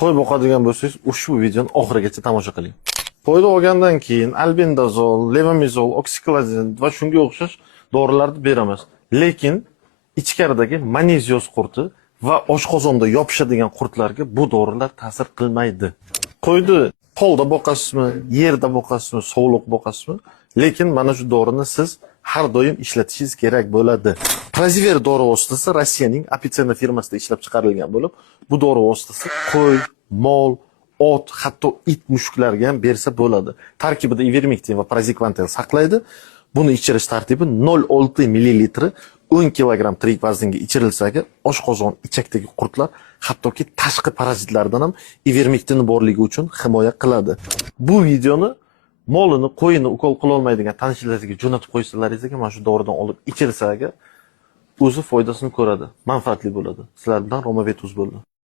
Qo'y boqadigan bo'lsangiz, ushbu videoni oxirigacha tomosha qiling. Qo'yni olgandan keyin albendazol, levomizol, oksiklazin va shunga o'xshash dorilarni beramiz. Lekin ichkaridagi magnezioz qurti va oshqozonda yopishadigan qurtlarga bu dorilar ta'sir qilmaydi. Qo'yni polda boqasizmi, yerda boqasizmi, sovuq boqasizmi? Lekin mana shu dorini siz har doim ishlatishingiz kerak bo'ladi. Praziver dori vositasi Rossiyaning Apitsena firmasida ishlab chiqarilgan bo'lib, bu dori vositasi qo'y, mol, ot, hatto it mushuklarga ham bersa bo'ladi. Tarkibida ivermektin va prazikvantel saqlaydi. Buni ichirish tartibi 0,6 ml 10 kg tirik vaznga ichirilsagi oshqozon ichakdagi qurtlar, hattoki tashqi parazitlardan ham ivermektin borligi uchun himoya qiladi. Bu videoni molini, qo'yini ukol qila olmaydigan tanishlaringizga jo'natib qo'ysalaringiz ekan, mana shu doridan olib ichirsaga o'zi foydasini ko'radi, manfaatli bo'ladi. Sizlar bilan Romavet uz bo'ldi.